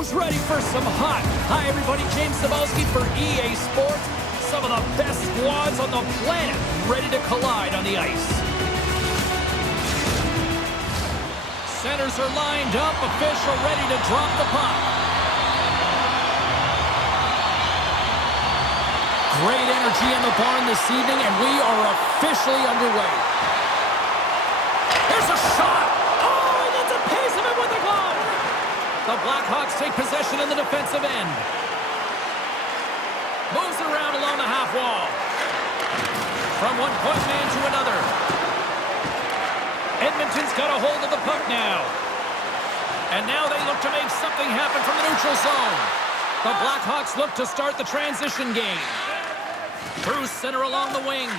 Who's ready for some hot? Hi, everybody. James Cebulski for EA Sports. Some of the best squads on the planet ready to collide on the ice. Centers are lined up. Official ready to drop the puck. Great energy in the barn this evening, and we are officially underway. Here's a shot. Oh, he gets a piece of it with the glove. The Blackhawks take possession in the defensive end. Moves it around along the half wall. From one point man to another. Edmonton's got a hold of the puck now. And now they look to make something happen from the neutral zone. The Blackhawks look to start the transition game. Through center along the wing.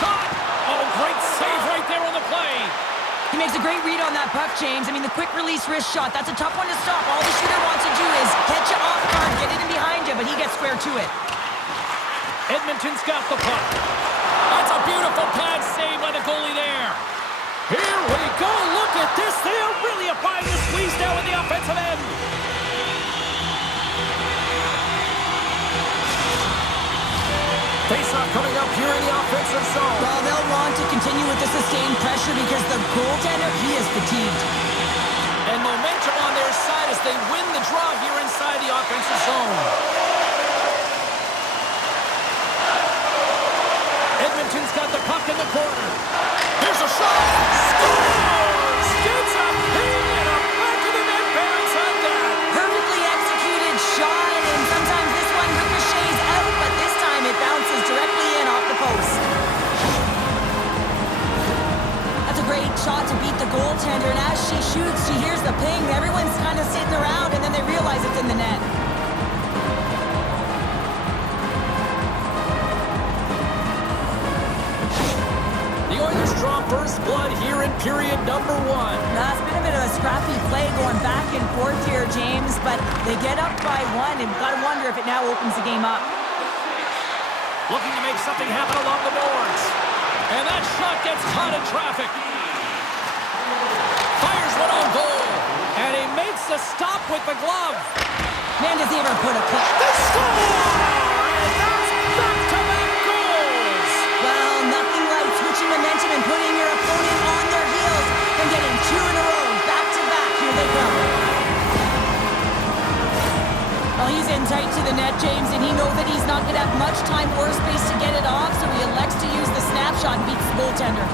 Shot! Oh, great save right there on the play. He makes a great read on that puck, James. I mean, the quick release wrist shot, that's a tough one to stop. All the shooter wants to do is catch you off guard, get it in behind you, but he gets square to it. Edmonton's got the puck. That's a beautiful pad save by the goalie there. Here we go. Look at this. They are really applying the squeeze now in the offensive end. Face-off coming up here in the offensive zone. Well, they'll want to continue with the sustained pressure because the goaltender, he is fatigued. And momentum on their side as they win the draw here inside the offensive zone. Edmonton's got the puck in the corner. Here's a shot. Scores! Gets a ping and a back of the net bounce on that. Perfectly executed shot, and sometimes this one ricochets out, but this time it bounces directly in off the post. That's a great shot to beat the goaltender, and as she shoots, she hears the ping. Everyone's kind of sitting around, and then they realize it's in the net. Draw first blood here in period number 1. It's been a bit of a scrappy play going back and forth here, James, but they get up by 1, and you've got to wonder if it now opens the game up. Looking to make something happen along the boards. And that shot gets caught in traffic. Fires one on goal. And he makes a stop with the glove. Man, does he ever put a clip. They score! And that's back-to-back goals! Well, nothing like switching momentum and putting your opponent on their heels and getting 2 in a row, back-to-back. Here they come. Well, he's in tight to the net, James, and he knows that he's not going to have much time or space to get it off, so he elects to use the snapshot and beats the goaltender.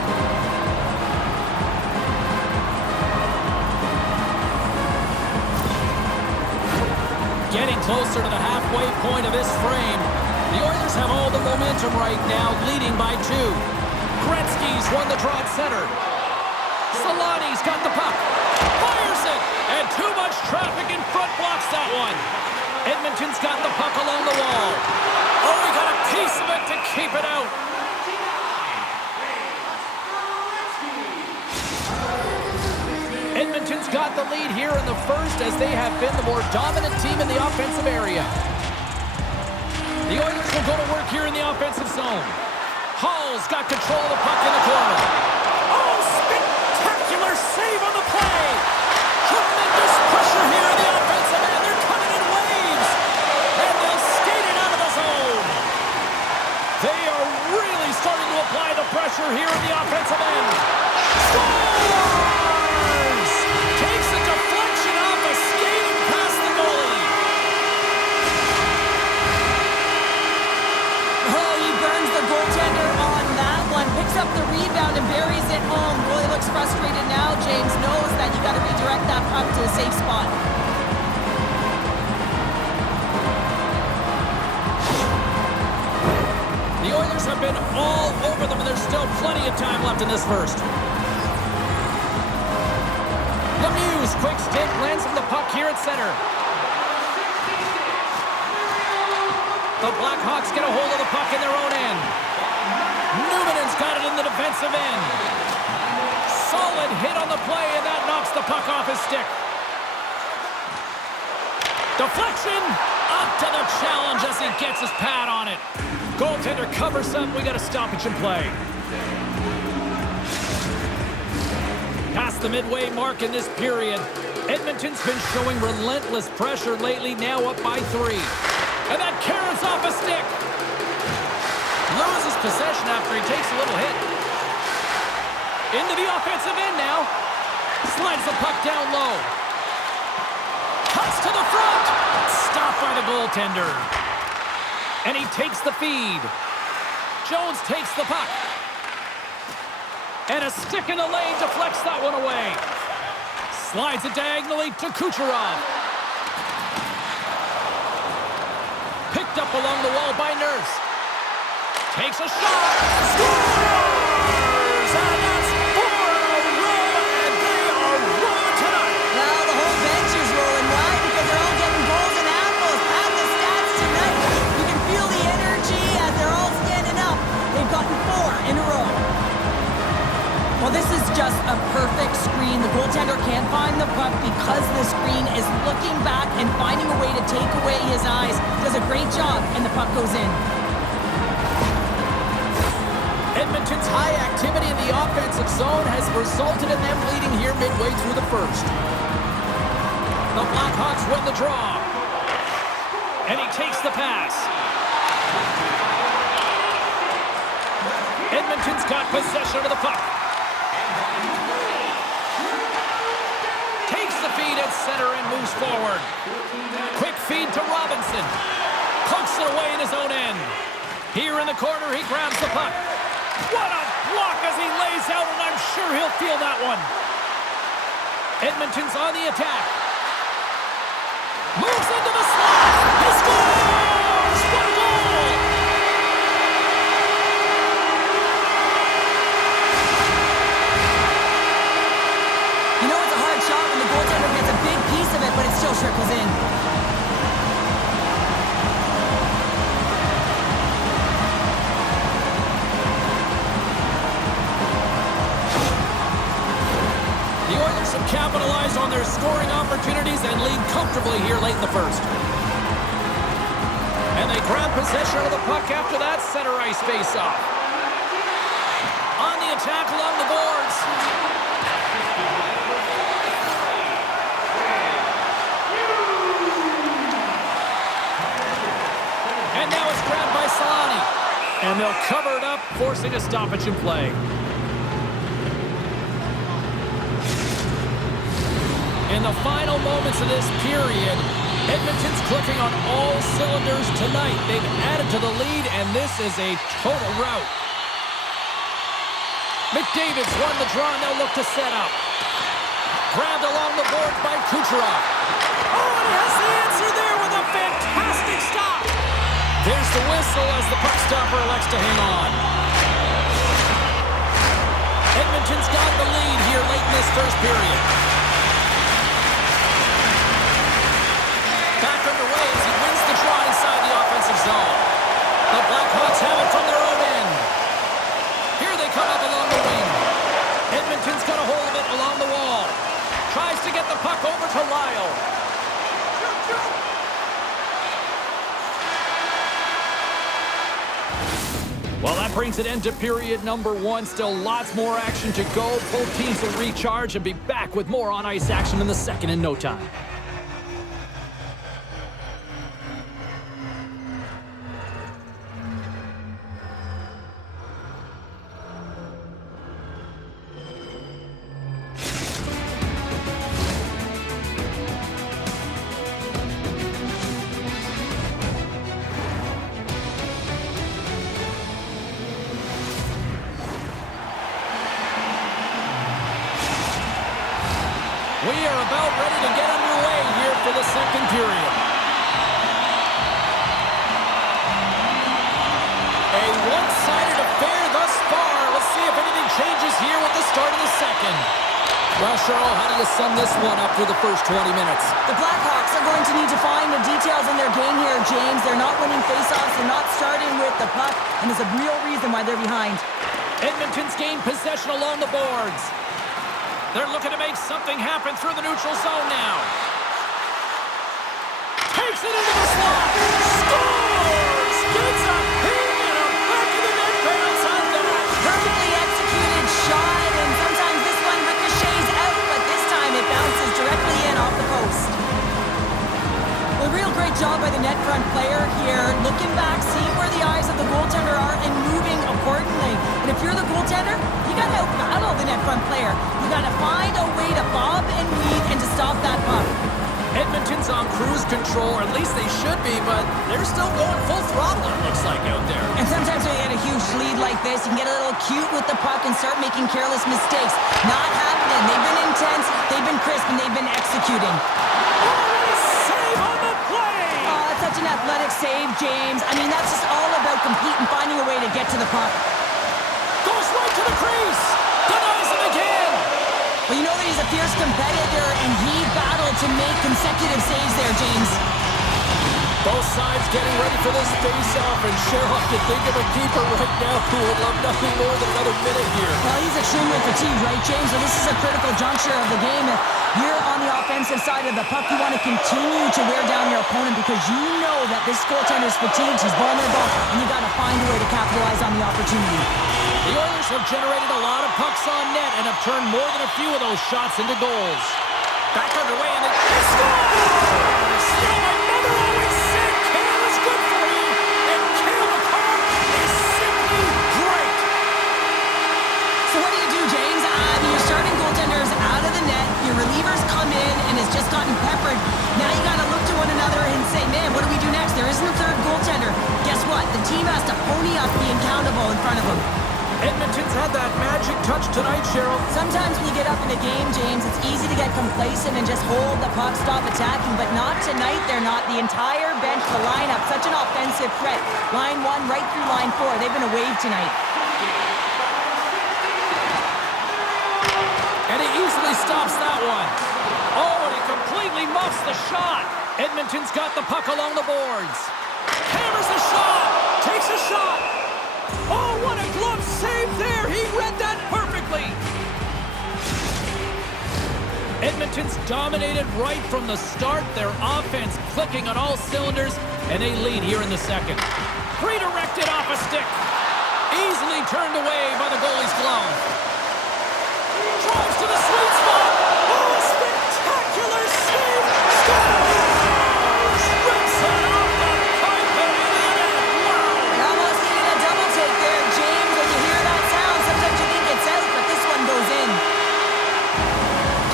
Getting closer to the halfway point of this frame. The Oilers have all the momentum right now, leading by 2. Gretzky's won the draw at center. Solani's got the puck. Fires it! And too much traffic in front blocks that one. Edmonton's got the puck along the wall. Oh, he got a piece of it to keep it out. Edmonton's got the lead here in the first as they have been the more dominant team in the offensive area. The Oilers will go to work here in the offensive zone. Hall's got control of the puck in the corner. Oh, spectacular save on the play. Tremendous pressure here in the offensive end. They're coming in waves. And they'll skate it out of the zone. They are really starting to apply the pressure here in the offensive end. Scores! Takes a deflection off a skating past the goalie. Oh, he burns the goaltender on that one. Picks up the rebound and buries it home. Really looks frustrated now. James knows that you got to redirect that puck to a safe spot. The Oilers have been all over them, and there's still plenty of time left in this first. Lemieux's quick stick lands him the puck here at center. The Blackhawks get a hold of the puck in their own end. Newman's got it in the defensive end. Solid hit on the play, and that knocks the puck off his stick. Deflection! Up to the challenge as he gets his pad on it. Goaltender covers up. We got a stoppage in play. Past the midway mark in this period. Edmonton's been showing relentless pressure lately, now up by 3. And that carries off a stick. Loses possession after he takes a little hit. Into the offensive end now. Slides the puck down low. Cuts to the front. Stopped by the goaltender. And he takes the feed. Jones takes the puck. And a stick in the lane deflects that one away. Slides it diagonally to Kucherov. Picked up along the wall by Nurse. Takes a shot. Scores! And that's 4 in a row, and they are rolling tonight. Well, the whole bench is rolling. Why? Because they're all getting goals and apples. Add the stats tonight. You can feel the energy as they're all standing up. They've gotten 4 in a row. Well, this is just a perfect screen. The goaltender can't find the puck because the screen is looking back and finding a way to take away his eyes. Does a great job, and the puck goes in. Edmonton's high activity in the offensive zone has resulted in them leading here midway through the first. The Blackhawks win the draw. And he takes the pass. Edmonton's got possession of the puck. Takes the feed at center and moves forward. Quick feed to Robinson. Pokes it away in his own end. Here in the corner, he grabs the puck. What a block as he lays out, and I'm sure he'll feel that one. Edmonton's on the attack. Moves into the slot. He scores! What a goal! You know it's a hard shot when the goaltender gets a big piece of it, but it still trickles in. Capitalize on their scoring opportunities and lead comfortably here late in the first. And they grab possession of the puck after that center ice face-off. On the attack along the boards. And now it's grabbed by Solani. And they'll cover it up, forcing a stoppage in play. In the final moments of this period, Edmonton's clicking on all cylinders tonight. They've added to the lead, and this is a total rout. McDavid's won the draw, and they'll look to set up. Grabbed along the board by Kucherov. Oh, and he has the answer there with a fantastic stop. There's the whistle as the puck stopper elects to hang on. Edmonton's got the lead here late in this first period. Back underway as he wins the draw inside the offensive zone. The Blackhawks have it from their own end. Here they come up along the wing. Edmonton's got a hold of it along the wall. Tries to get the puck over to Lyle. Well, that brings an end to period number 1. Still lots more action to go. Both teams will recharge and be back with more on-ice action in the second in no time. We are about ready to get underway here for the second period. A one-sided affair thus far. Let's see if anything changes here with the start of the second. Well, Cheryl, how do you sum this one up through the first 20 minutes? The Blackhawks are going to need to find the details in their game here, James. They're not winning faceoffs. They're not starting with the puck, and there's a real reason why they're behind. Edmonton's gained possession along the boards. They're looking to make something happen through the neutral zone now. Takes it into the slot. Scores! Gets a pin and a back of the net bounce on that. Perfectly executed shot, and sometimes this one ricochets out, but this time it bounces directly in great job by the net front player here, looking back, seeing where the eyes of the goaltender are, and moving accordingly. And if you're the goaltender, you got to out-battle the net front player. You got to find a way to bob and weave and to stop that puck. Edmonton's on cruise control, or at least they should be, but they're still going full throttle, it looks like, out there. And sometimes when you get a huge lead like this, you can get a little cute with the puck and start making careless mistakes. Not happening. They've been intense, they've been crisp, and they've been executing. Save on the play! Oh, that's such an athletic save, James. I mean, that's just all about competing, finding a way to get to the puck. Goes right to the crease! Denies him again! Well, you know that he's a fierce competitor, and he battled to make consecutive saves there, James. Both sides getting ready for this face-off, and Cheryl, I can think of a keeper right now who would love nothing more than another minute here. Well, he's extremely fatigued, right, James? So this is a critical juncture of the game. If you're on the offensive side of the puck, you want to continue to wear down your opponent because you know that this goaltender's fatigued, he's vulnerable, and you got to find a way to capitalize on the opportunity. The Oilers have generated a lot of pucks on net and have turned more than a few of those shots into goals. Back underway, and they score! Still, my mother always said kale is good for you, and kale McCarr is simply great. So what do you do, James? Your starting goaltender's out of the net, your relievers come in and has just gotten peppered. Now you got to look to one another and say, man, what do we do next? There isn't a third goaltender. Guess what? The team has to pony up being countable in front of them. Edmonton's had that magic touch tonight, Cheryl. Sometimes when you get up in a game, James, it's easy to get complacent and just hold the puck, stop attacking, but not tonight. They're not. The entire bench, the lineup, such an offensive threat. Line 1 right through line 4. They've been a wave tonight. And he easily stops that one. Oh, and he completely muffs the shot. Edmonton's got the puck along the boards. Hammers the shot. Takes a shot. Oh, what a glove save there. He read that perfectly. Edmonton's dominated right from the start. Their offense clicking on all cylinders, and they lead here in the second. Redirected off a stick. Easily turned away by the goalie's glove. Drives to the sweet spot. Oh, a spectacular save. Scores! Rips it off the pipe and into the net. Wow! You almost needed a double take there, James. When you hear that sound, sometimes you think it's out, but this one goes in.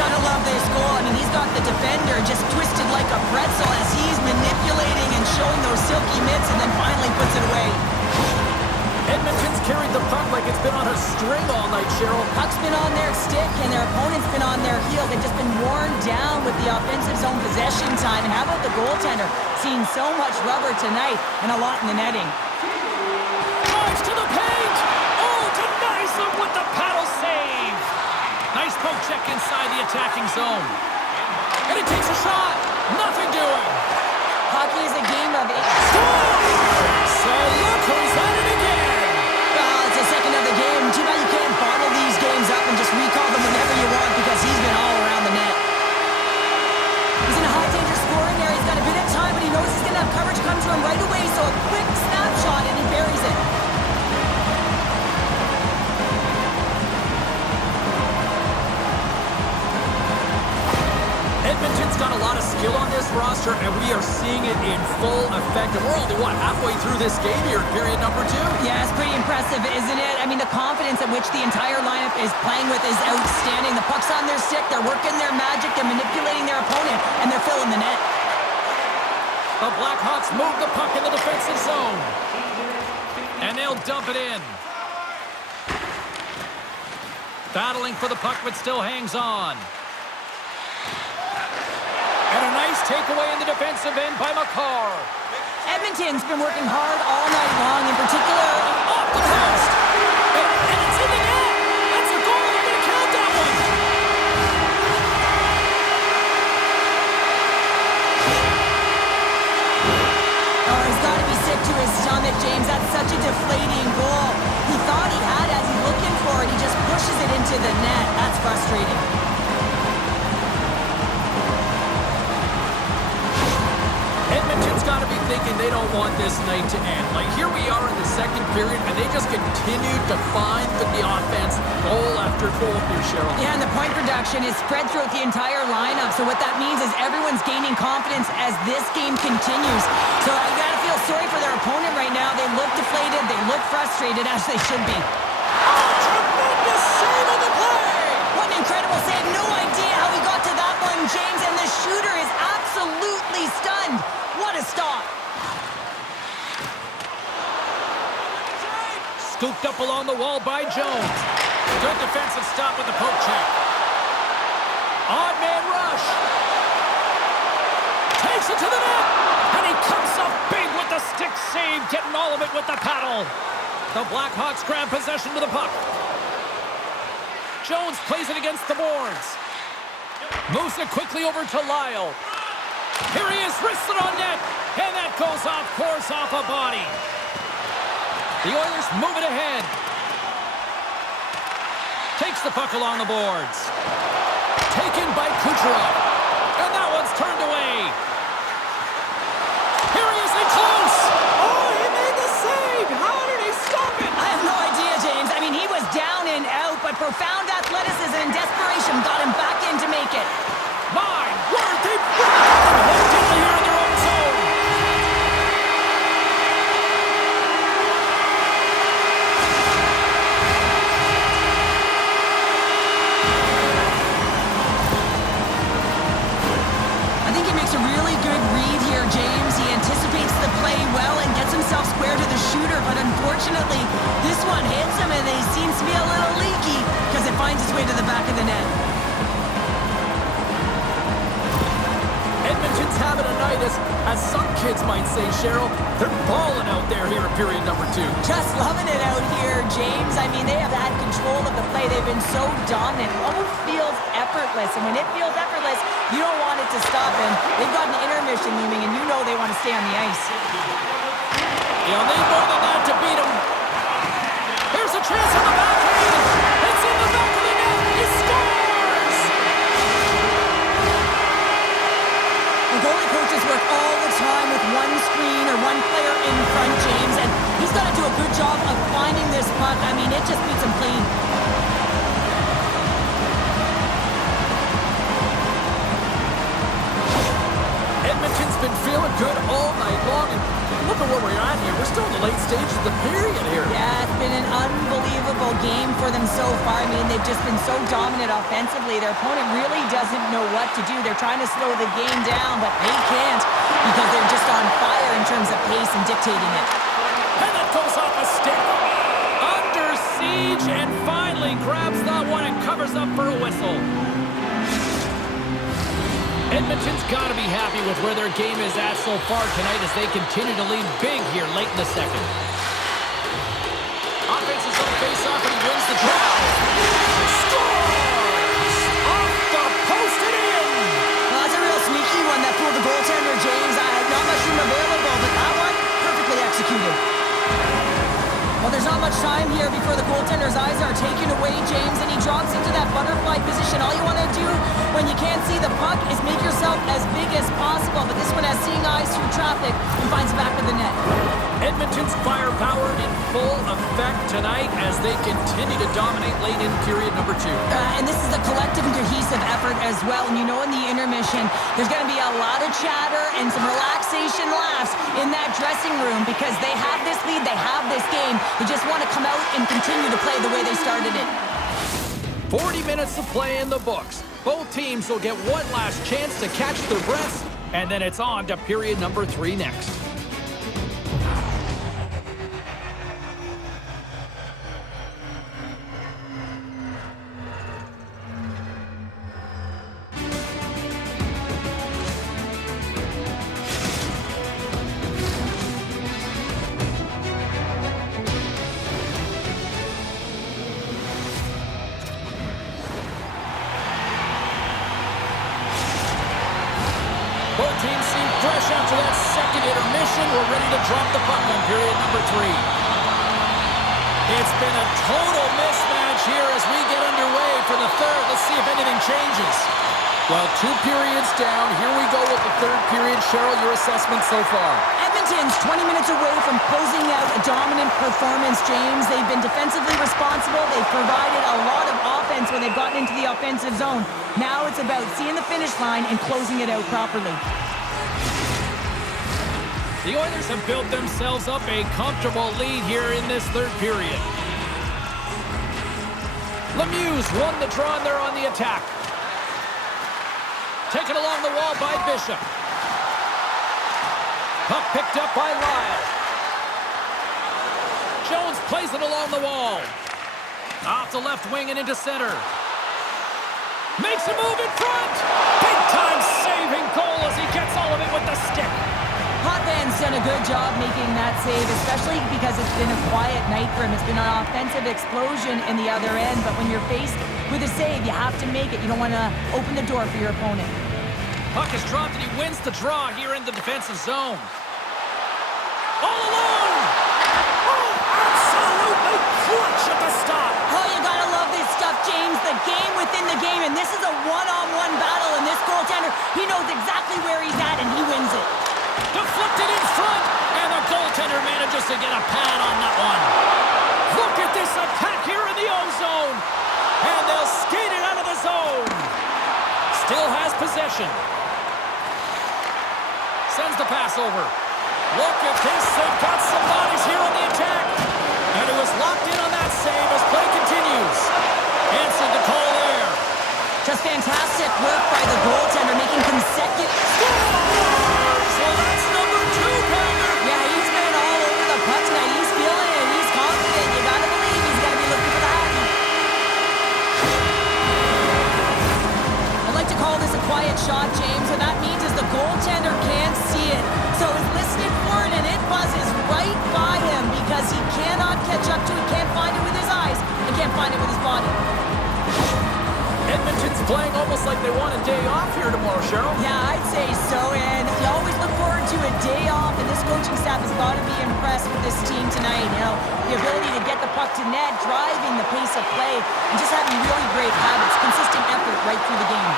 Gotta love this goal. I mean, he's got the defender just twisted like a pretzel as he's manipulating and showing those silky mitts and then finally puts it away. Edmonton's carried the puck like it's been on a string all night, Cheryl. Puck's been on their stick and their opponent's been on their heels. They've just been worn down with the offensive zone possession time. And how about the goaltender? Seeing so much rubber tonight and a lot in the netting. Drives to the paint. Oh, denies him with the paddle save. Nice poke check inside the attacking zone. And he takes a shot. Nothing doing. Hockey is a game of... So look who's at it again. Well, it's the second of the game. Too bad you can't bottle these games up and just recall them whenever you want because he's been all around the net. He's in a high danger scoring area. He's got a bit of time, but he knows he's going to have coverage come to him right away, so a quick snapshot and he buries it. Edmonton's got a lot of skill on this roster, and we are seeing it in full effect. And we're only, halfway through this game here in period number 2? Yeah, it's pretty impressive, isn't it? I mean, the confidence at which the entire lineup is playing with is outstanding. The puck's on their stick, they're working their magic, they're manipulating their opponent, and they're filling the net. The Blackhawks move the puck in the defensive zone. And they'll dump it in. Battling for the puck, but still hangs on. And a nice takeaway in the defensive end by McCarr. Edmonton's been working hard all night long, in particular. Off the post. And it's in the net. That's a goal. They're going to count that one. Oh, he's got to be sick to his stomach, James. That's such a deflating goal. He thought he had it as he's looking for it. He just pushes it into the net. That's frustrating. Edmonton's got to be thinking thinking they don't want this night to end. Like, here we are in the second period, and they just continue to find the offense goal after goal here, Cheryl. Yeah, and the point production is spread throughout the entire lineup. So what that means is everyone's gaining confidence as this game continues. So I gotta feel sorry for their opponent right now. They look deflated, they look frustrated, as they should be. Tremendous save on the play! What an incredible save. No idea how he got to that one, James, and the shooter is absolutely stunned. What a stop. Scooped up along the wall by Jones. Good defensive stop with the poke check. Odd man rush. Takes it to the net. And he comes up big with the stick save, getting all of it with the paddle. The Blackhawks grab possession with the puck. Jones plays it against the boards. Moves it quickly over to Lyle. Here he is, wristed on net. And that goes off course off a body. The Oilers move it ahead. Takes the puck along the boards. Taken by Kucherov. And that one's turned away. Here he is in close. Oh, he made the save. How did he stop it? I have no idea, James. I mean, he was down and out, but profound athleticism and desperation got him back in to make it. My word, they brought it here in their own zone. I think he makes a really good read here, James. He anticipates the play well and gets himself square to the shooter, but unfortunately, this one hits him and he seems to be a little leaky because it finds its way to the back of the net. Edmonton's having a night, as some kids might say, Cheryl. They're balling out there here in period number 2. Just loving it out here, James. I mean, they have had control of the play. They've been so dominant. It almost feels effortless. And when it feels effortless, you don't want it to stop. And they've got an intermission looming, and you know they want to stay on the ice. You'll need more than that to beat them. Here's a chance on the backhand. It's in the back of the net. He scores! The goalie coaches work all the time with one screen or one player in front, James, and he's got to do a good job of finding this puck. I mean, it just beats him clean. Edmonton's been feeling good all night long, and look at where we're at here. We're still in the late stages of the period here. Yeah, it's been an unbelievable game for them so far. I mean, they've just been so dominant offensively. Their opponent really doesn't know what to do. They're trying to slow the game down, but they can't because they're just on fire in terms of pace and dictating it. And that goes off a stick. Under siege, and finally grabs that one and covers up for a whistle. Edmonton's got to be happy with where their game is at so far tonight as they continue to lead big here late in the second. Offense is on the face-off, and he wins the draw. Scores! Off the post and in! Well, that's a real sneaky one that fooled the goaltender, James. I had not much room available, but that one, perfectly executed. Well, there's not much time here before the goaltender's eyes are taken away, James, and he drops into that butterfly position. All you want to do when you can't see the puck is make yourself as big as possible, but this one has seeing eyes through traffic and finds the back of the net. Edmonton's firepower in full effect tonight as they continue to dominate late in period number 2. And this is a collective and cohesive effort as well. And you know in the intermission, there's going to be a lot of chatter and some relaxation laughs in that dressing room because they have this lead, they have this game. They just want to come out and continue to play the way they started it. 40 minutes of play in the books. Both teams will get one last chance to catch their breaths, and then it's on to period number 3 next. Both teams seem fresh after that second intermission. We're ready to drop the puck on period number 3. It's been a total mismatch here as we get underway for the third. Let's see if anything changes. Well, 2 periods down. Here we go with the third period. Cheryl, your assessment so far? Edmonton Edmonton's 20 minutes away from closing out a dominant performance, James. They've been defensively responsible. They've provided a lot of offense when they've gotten into the offensive zone. Now it's about seeing the finish line and closing it out properly. The Oilers have built themselves up a comfortable lead here in this third period. Lemieux won the draw and they're on the attack. Taken along the wall by Bishop. Puck picked up by Lyle. Jones plays it along the wall. Off the left wing and into center. Makes a move in front. Big time saving goal as he gets all of it with the stick. Hotman's done a good job making that save, especially because it's been a quiet night for him. It's been an offensive explosion in the other end, but when you're faced with a save, you have to make it. You don't want to open the door for your opponent. Puck is dropped and he wins the draw here in the defensive zone. All alone! Oh, absolutely clutch at the stop! Oh, you gotta love this stuff, James. The game within the game, and this is a one-on-one battle, and this goaltender, he knows exactly where he's at, and he wins it. Deflected in front, and the goaltender manages to get a pad on that one. Look at this attack here in the O-zone, and they'll skate it out of the zone. Still has possession. Sends the pass over. Look at this, they've got some bodies here on the attack. And it was locked in on that save as play continues. Answered the call there. Just fantastic work by the goaltender, making consecutive... Well, that's number 2, Calder. Yeah, he's been all over the puck tonight. He's feeling it. He's confident. You gotta believe he's gotta be looking for the hockey. I'd like to call this a quiet shot, James. What that means is the goaltender can't see it. So he's listening for it, and it buzzes right by him because he cannot catch up to it. Can't find it with his eyes. He can't find it with his body. Edmonton's playing almost like they want a day off here tomorrow, Cheryl. Yeah, I'd say so, and you always look forward to a day off, and this coaching staff has got to be impressed with this team tonight. You know, the ability to get the puck to net, driving the pace of play, and just having really great habits, consistent effort right through the game.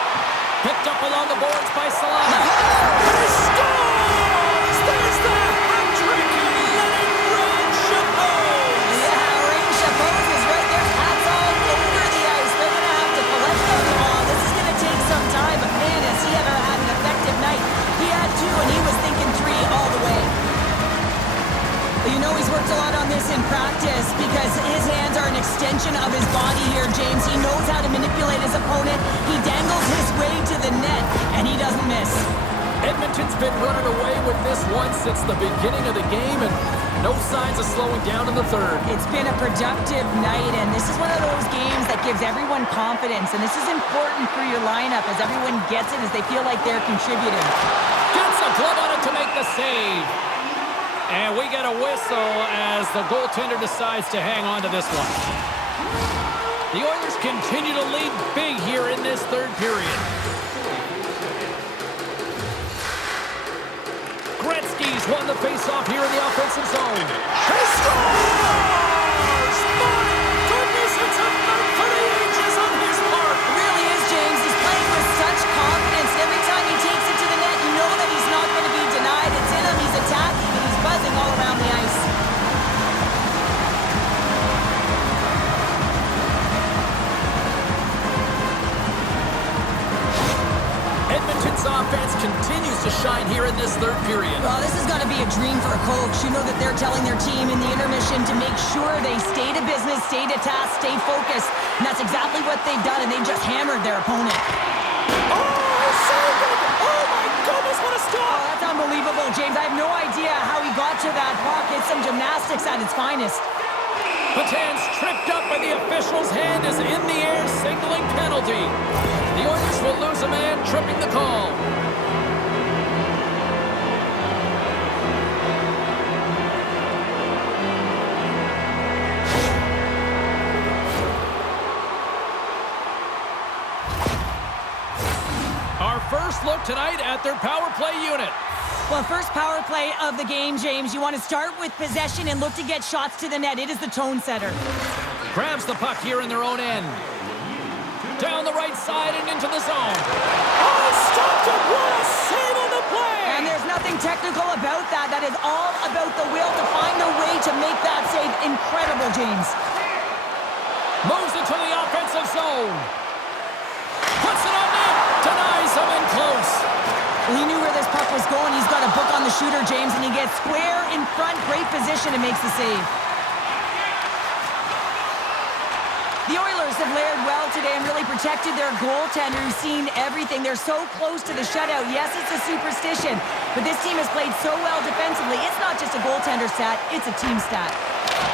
Picked up along the boards by Salama. He scores! There's the hat-trick and letting Rain Chapeau. Yeah, Rain Chapeau is right there. Hats all over the ice. They're going to have to collect them. Oh, this is going to take some time, but man, has he ever had an effective night. He had 2, and he was thinking 3 all the way. But you know he's worked a lot on this in practice because his hands are an extension of his body here, James. He knows how to manipulate his opponent. He dangles his way to the net, and he doesn't miss. Edmonton's been running away with this one since the beginning of the game, and no signs of slowing down in the third. It's been a productive night, and this is one of those games that gives everyone confidence, and this is important for your lineup as everyone gets it, as they feel like they're contributing. Gets a glove on it to make the save. And we get a whistle as the goaltender decides to hang on to this one. The Oilers continue to lead big here in this third period. Gretzky's won the faceoff here in the offensive zone. He scores! My goodness, it's a night for the ages on his part. It really is, James. He's playing with such confidence. Every time he takes it to the net, you know that he's not going to be denied. It's in him. He's attacking, and he's buzzing all around the ice. Edmonton's offense continues to shine here in this third period. Well, this has got to be a dream for a coach. You know that they're telling their team in the intermission to make sure they stay to business, stay to task, stay focused. And that's exactly what they've done, and they've just hammered their opponent. Oh, so good! Oh, my goodness, what a Oh, stop! that's unbelievable, James. I have no idea how he got to that puck. It's some gymnastics at its finest. Patan's tripped up, and the official's hand is in the air, signaling penalty. The Oilers will lose a man, tripping the call. Our first look tonight at their power play unit. Well, first power play of the game, James. You want to start with possession and look to get shots to the net. It is the tone setter. Grabs the puck here in their own end. Down the right side and into the zone. Oh, stopped it! What a save on the play! And there's nothing nothing technical about that. That is all about the will to find a way to make that save. Incredible, James. Moves it to the offensive zone. Puts it on net. Denies him in close. Well, he knew where this puck was going. He's got a book on the shooter, James, and he gets square in front. Great position and makes the save. The Oilers have layered well today and really protected their goaltender, who's seen everything. They're so close to the shutout. Yes, it's a superstition, but this team has played so well defensively. It's not just a goaltender stat, it's a team stat.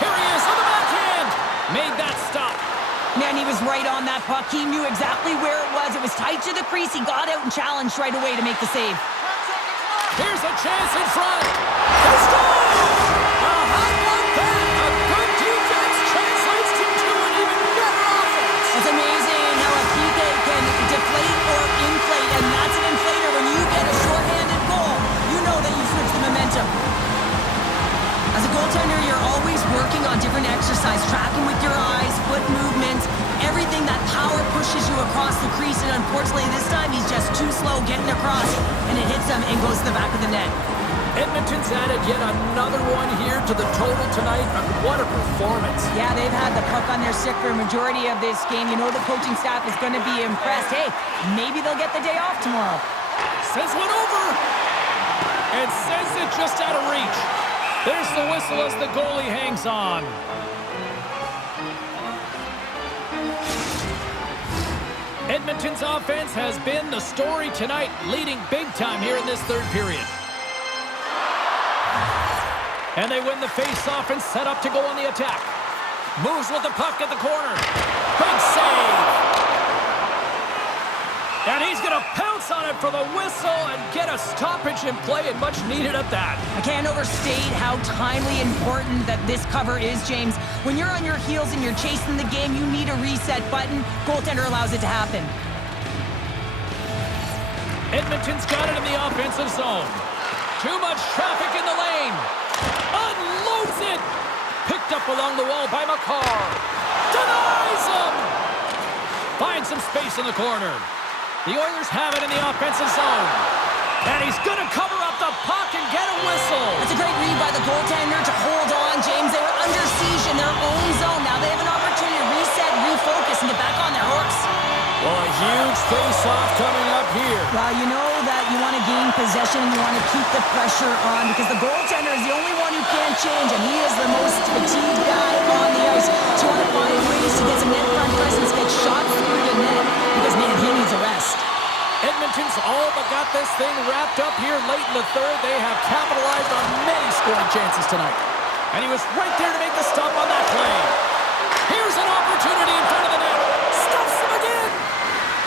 Here he is on the backhand. Made that stop. Man, he was right on that puck. He knew exactly where it was. It was tight to the crease. He got out and challenged right away to make the save. Here's a chance in front. They score! How about that? A good defense translates into an even better offense. It's amazing how a PK can deflate or inflate, and that's an inflator. When you get a shorthanded goal, you know that you switch the momentum. As a goaltender, you're always working on different exercise, tracking with your eyes, foot movements, everything. That power pushes you across the crease, and unfortunately this time he's just too slow getting across, and it hits him and goes to the back of the net. Edmonton's added yet another one here to the total tonight. What a performance. Yeah, they've had the puck on their stick for a majority of this game. You know the coaching staff is going to be impressed. Hey, maybe they'll get the day off tomorrow. Sends one over. And sends it just out of reach. There's the whistle as the goalie hangs on. Edmonton's offense has been the story tonight, leading big time here in this third period. And they win the face-off and set up to go on the attack. Moves with the puck at the corner. Big save. And he's going to pounce on it for the whistle and get a stoppage in play, and much needed at that. I can't overstate how timely important that this cover is, James. When you're on your heels and you're chasing the game, you need a reset button. Goaltender allows it to happen. Edmonton's got it in the offensive zone. Too much traffic in the lane. Unloads it. Picked up along the wall by McCarr. Denies him. Finds some space in the corner. The Oilers have it in the offensive zone. And he's going to cover up the puck and get a whistle. That's a great read by the goaltender to hold on, James. They were under siege in their own zone. Now they have an opportunity to reset, refocus, and get back on their horse. Well, a huge face-off coming up here. Well, you know that you want to gain possession and you want to keep the pressure on, because the goaltender is the only one who can't change, and he is the most fatigued guy on the ice. So you want to find ways to get some net front presence, get shots through the net, because, man, he needs a rest. Edmonton's all but got this thing wrapped up here late in the third. They have capitalized on many scoring chances tonight. And he was right there to make the stop on that play. Here's an opportunity in front of the net. Stuffs him again.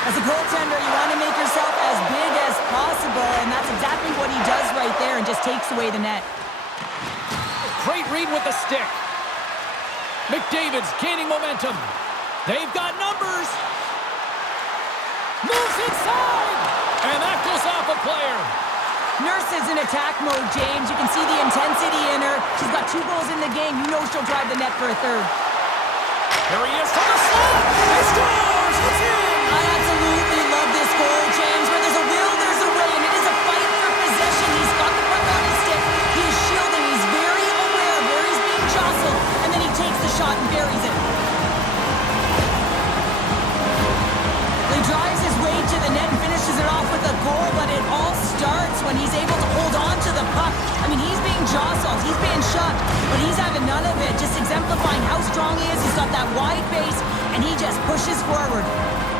As a goaltender, you want to make yourself as big as possible, and that's exactly what he does right there and just takes away the net. Great read with the stick. McDavid's gaining momentum. They've got numbers. Moves inside. And that goes off a player. Nurse is in attack mode, James. You can see the intensity in her. She's got 2 goals in the game. You know she'll drive the net for a third. Here he is from the slot. He scores. It's in. I absolutely love this goal, James. Where there's a will, there's a way, and it is a fight for possession. He's got the puck on his stick. He is shielding. He's very aware of where he's being jostled, and then he takes the shot and buries it. He drives his way to the net and finishes it off with a goal, but it all starts when he's able to hold on to the puck. I mean, he's being jostled, he's being shot, but he's having none of it, just exemplifying how strong he is. He's got that wide base, and he just pushes forward.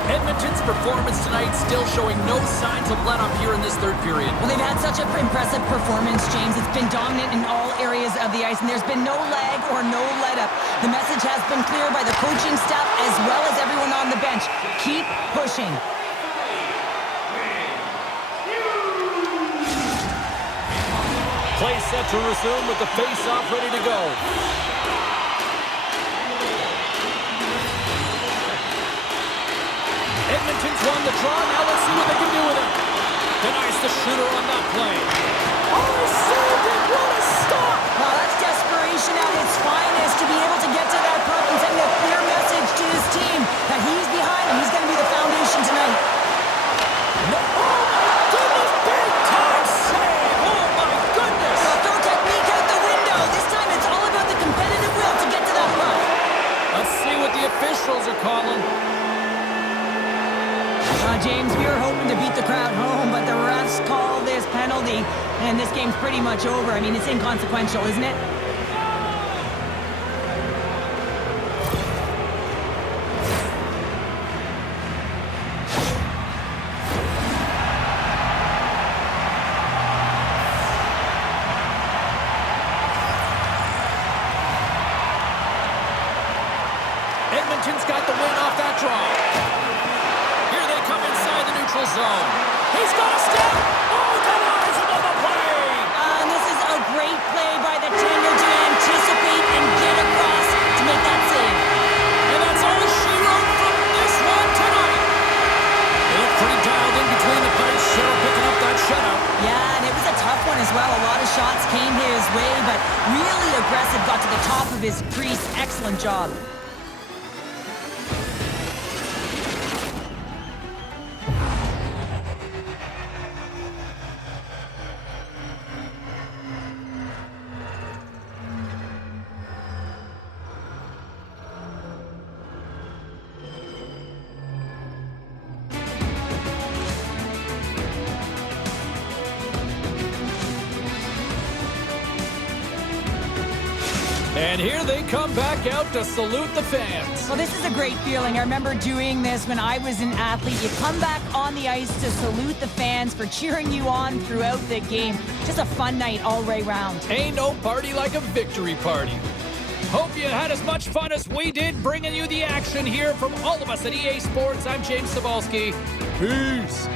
Edmonton's performance tonight still showing no signs of let-up here in this third period. Well, they've had such an impressive performance, James. It's been dominant in all areas of the ice, and there's been no lag or no let-up. The message has been clear by the coaching staff as well as everyone on the bench. Keep pushing. Play set to resume with the face-off ready to go. Edmonton's won the draw. Now let's see what they can do with it. Denies the shooter on that play. Oh, he saved it. What a stop. Well, that's desperation at its finest, to be able to get to that puck and send a clear message to his team that he's behind him. He's going to be the foundation tonight. No, oh, my goodness. Big time save. Oh, my play, and this game's pretty much over. I mean, it's inconsequential, isn't it? Edmonton's got the win off that draw. Here they come inside the neutral zone. He's got a step. Oh, the eyes above the play. And this is a great play by the tender to anticipate and get across to make that save. And that's all she wrote from this one tonight. They look pretty dialed in between the pipes. Cheryl picking up that shutout. Yeah, and it was a tough one as well. A lot of shots came his way, but really aggressive, got to the top of his crease. Excellent job. And here they come back out to salute the fans. Well, this is a great feeling. I remember doing this when I was an athlete. You come back on the ice to salute the fans for cheering you on throughout the game. Just a fun night all the way round. Ain't no party like a victory party. Hope you had as much fun as we did bringing you the action here from all of us at EA Sports. I'm James Cebulski. Peace.